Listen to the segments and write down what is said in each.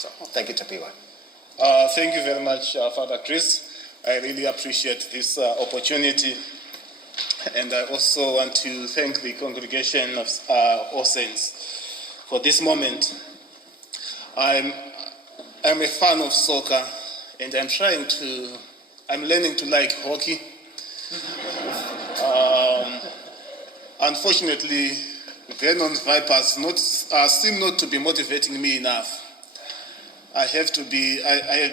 So thank you, Tapiwa. Thank you very much, Father Chris. I really appreciate this opportunity. And I also want to thank the congregation of All Saints for this moment. I'm a fan of soccer, and I'm learning to like hockey. Unfortunately, Vernon Vipers seem not to be motivating me enough. I have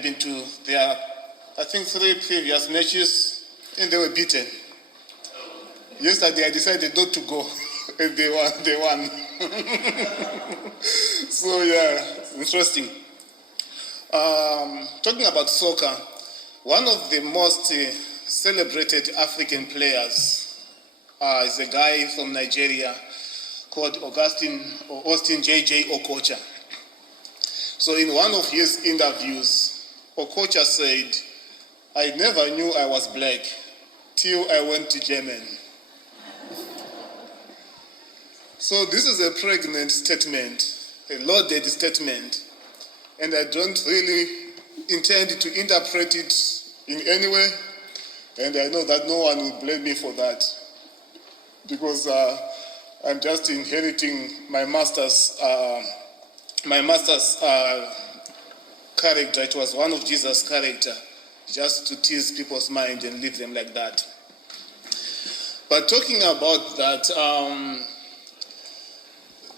been to their, I think, 3 previous matches, and they were beaten. Yesterday I decided not to go, and they won. So yeah, interesting. Talking about soccer, one of the most celebrated African players is a guy from Nigeria called Austin J.J. Okocha. So in one of his interviews, Okocha said, "I never knew I was black till I went to Germany." So this is a pregnant statement, a loaded statement, and I don't really intend to interpret it in any way, and I know that no one will blame me for that, because I'm just inheriting my master's character. It was one of Jesus' character, just to tease people's mind and leave them like that. But talking about that,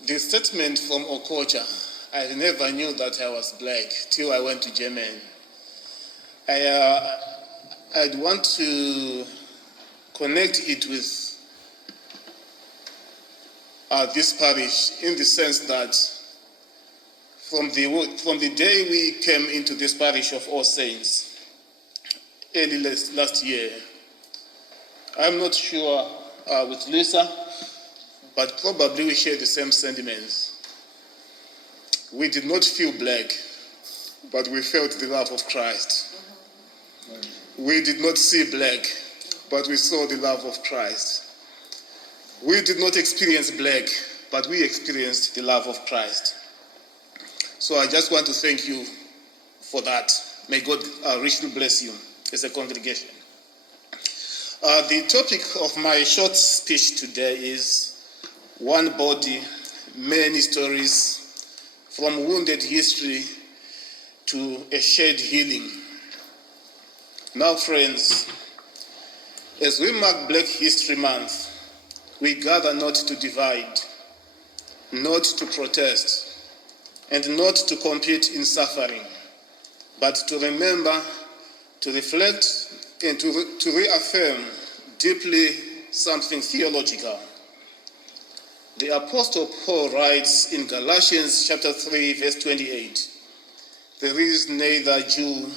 the statement from Okocha, "I never knew that I was black till I went to Germany." I'd want to connect it with this parish, in the sense that from the day we came into this parish of All Saints, early last year, I'm not sure with Lisa, but probably we share the same sentiments. We did not feel black, but we felt the love of Christ. We did not see black, but we saw the love of Christ. We did not experience black, but we experienced the love of Christ. So I just want to thank you for that. May God richly bless you as a congregation. The topic of my short speech today is one body, many stories, from wounded history to a shared healing. Now, friends, as we mark Black History Month, we gather not to divide, not to protest, and not to compete in suffering, but to remember, to reflect, and to reaffirm deeply something theological. The Apostle Paul writes in Galatians chapter 3, verse 28, "There is neither Jew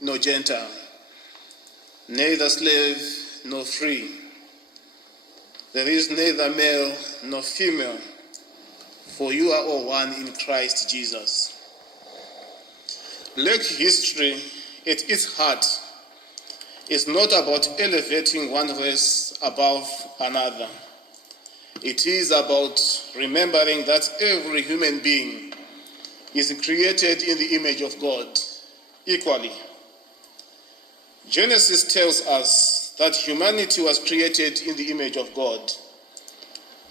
nor Gentile, neither slave nor free. There is neither male nor female, for you are all one in Christ Jesus." Black history, at its heart, is not about elevating one race above another. It is about remembering that every human being is created in the image of God equally. Genesis tells us that humanity was created in the image of God.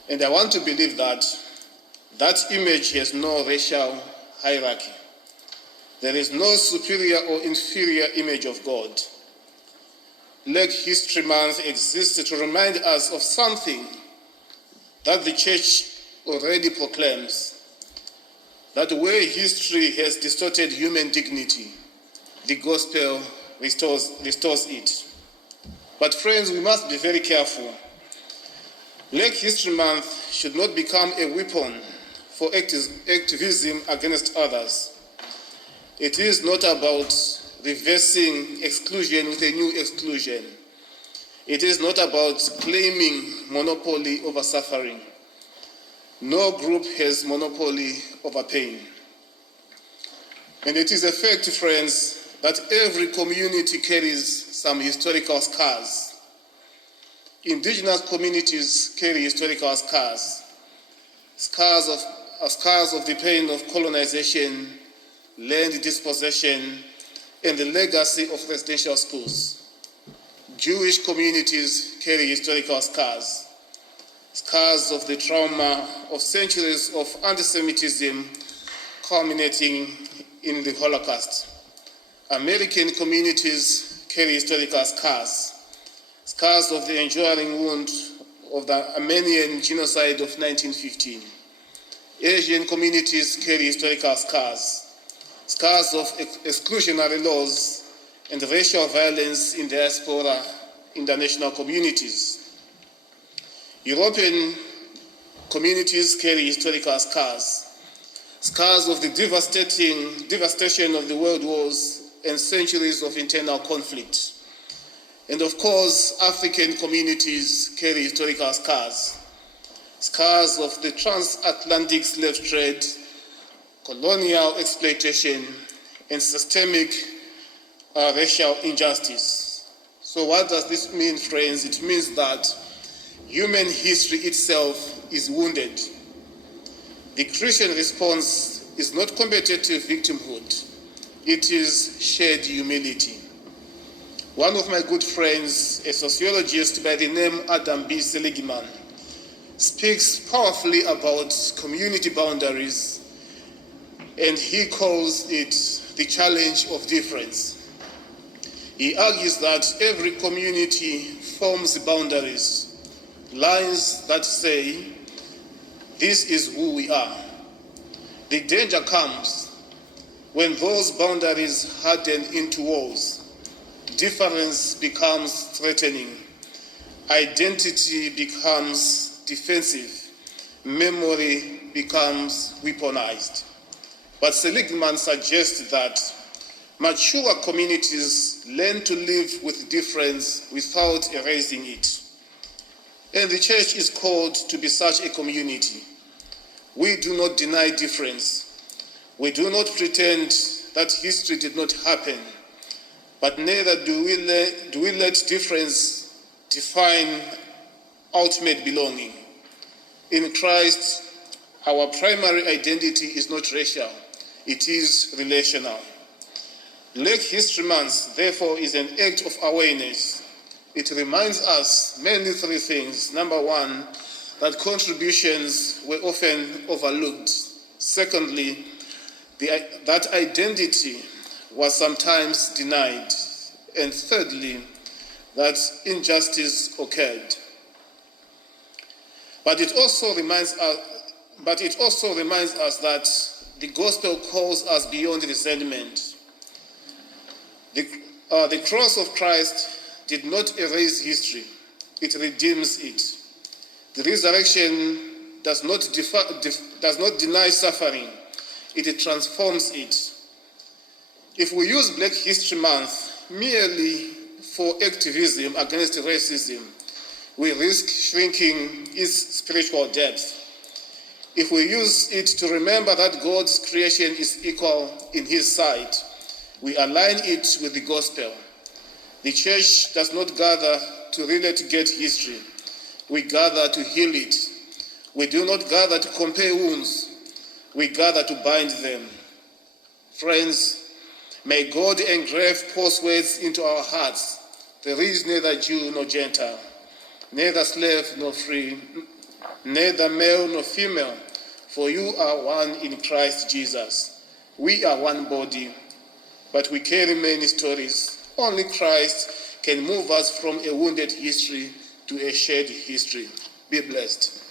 And I want to believe that that image has no racial hierarchy. There is no superior or inferior image of God. Black History Month exists to remind us of something that the church already proclaims, that where history has distorted human dignity, the gospel restores it. But friends, we must be very careful. Black History Month should not become a weapon for activism against others. It is not about reversing exclusion with a new exclusion. It is not about claiming monopoly over suffering. No group has monopoly over pain. And it is a fact, friends, that every community carries some historical scars. Indigenous communities carry historical scars. Scars of the pain of colonization, land dispossession, and the legacy of residential schools. Jewish communities carry historical scars, scars of the trauma of centuries of anti-Semitism culminating in the Holocaust. American communities carry historical scars, scars of the enduring wound of the Armenian genocide of 1915. Asian communities carry historical scars, scars of exclusionary laws and racial violence in diaspora international communities. European communities carry historical scars, scars of the devastation of the world wars and centuries of internal conflict. And of course, African communities carry historical scars, scars of the transatlantic slave trade, colonial exploitation, and systemic racial injustice. So what does this mean, friends? It means that human history itself is wounded. The Christian response is not competitive victimhood. It is shared humility. One of my good friends, a sociologist by the name Adam B. Seligman, speaks powerfully about community boundaries, and he calls it the challenge of difference. He argues that every community forms boundaries, lines that say, this is who we are. The danger comes when those boundaries harden into walls. Difference becomes threatening. Identity becomes defensive. Memory becomes weaponized. But Seligman suggests that mature communities learn to live with difference without erasing it. And the church is called to be such a community. We do not deny difference. We do not pretend that history did not happen, but neither do we let difference define ultimate belonging. In Christ, our primary identity is not racial, it is relational. Black History Month, therefore, is an act of awareness. It reminds us mainly three things. Number one, that contributions were often overlooked. Secondly, that identity was sometimes denied. And thirdly, that injustice occurred. But it also reminds us that the gospel calls us beyond resentment. The cross of Christ did not erase history, it redeems it. The resurrection does not deny suffering, it transforms it. If we use Black History Month merely for activism against racism, we risk shrinking its spiritual depth. If we use it to remember that God's creation is equal in His sight, we align it with the gospel. The church does not gather to relitigate history. We gather to heal it. We do not gather to compare wounds. We gather to bind them. Friends, may God engrave Paul's words into our hearts. There is neither Jew nor Gentile, neither slave nor free, neither male nor female, for you are one in Christ Jesus. We are one body, but we carry many stories. Only Christ can move us from a wounded history to a shared history. Be blessed.